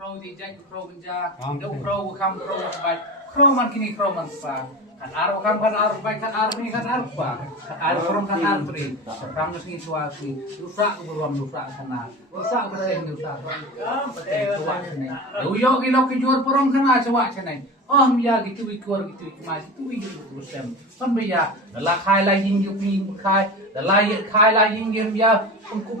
crow di jack crow benja do crow kam crow baik crow man kini crow man pa kan aro kam kan aro baik kan aro ni kan aro pa aro from kan aro pri ram ngi suasi rusak beruam rusak sana rusak berseng rusak tua sini yo gilo ke jor porong kana cewa cenai oh mia gitu ikor gitu ma gitu gitu rusem pan beya la khai la yin yu pi khai la khai la yin yin ya pengku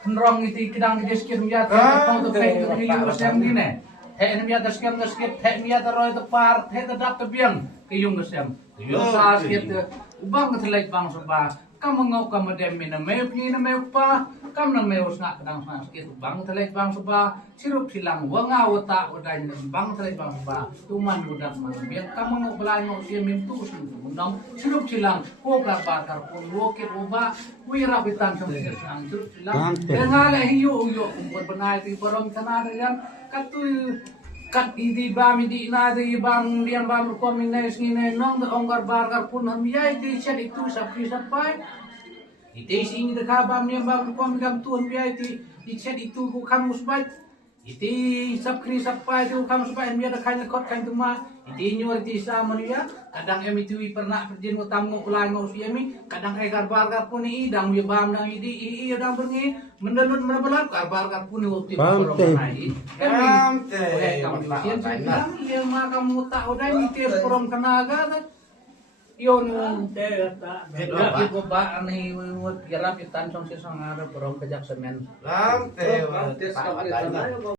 penrong itu kedang di sekian dia tahu tu kayak itu yang macam ni ne. Hek ni ada sekian hek ni ada roy tepar, hek tetap tebiang keyung macam. Yo sah sekian tu bang terlek bang sebab kamu ngau kamu dem ni namai ni namai apa, kamu namai usnak kedang sana sekian bang terlek bang sebab sirup silang wanga wata udah bang terlek bang sebab tuman budak mana biar kamu ngau belanja usia mintu undang sirup silang ko bakar pun roket ubah wira bitan sama silang sirup silang dengan hiu kumpul benai di barang tanah yang katu kat idi bam idi nadi bang lian bam ko minai sini nong de onggar bargar pun ham yai di chat itu sabri sampai ite sini de kabam lian bam ko migam tuan yai di chat itu ku kamu sebai ite sabri sampai tu kamu sebai biar kan kot kan tuma ite nyor di sama dia kadang emi tu pernah perjin utam ngulai ngau si emi kadang egar bargar pun idang dia bam dang idi dang bengi mendalut menabelat bargar pun waktu porong kanai kamu sian sian dia mah kamu tak udah ni tiap porong kanaga kan yon kita ba ani wot kira pitan song sesang ada porong kejak semen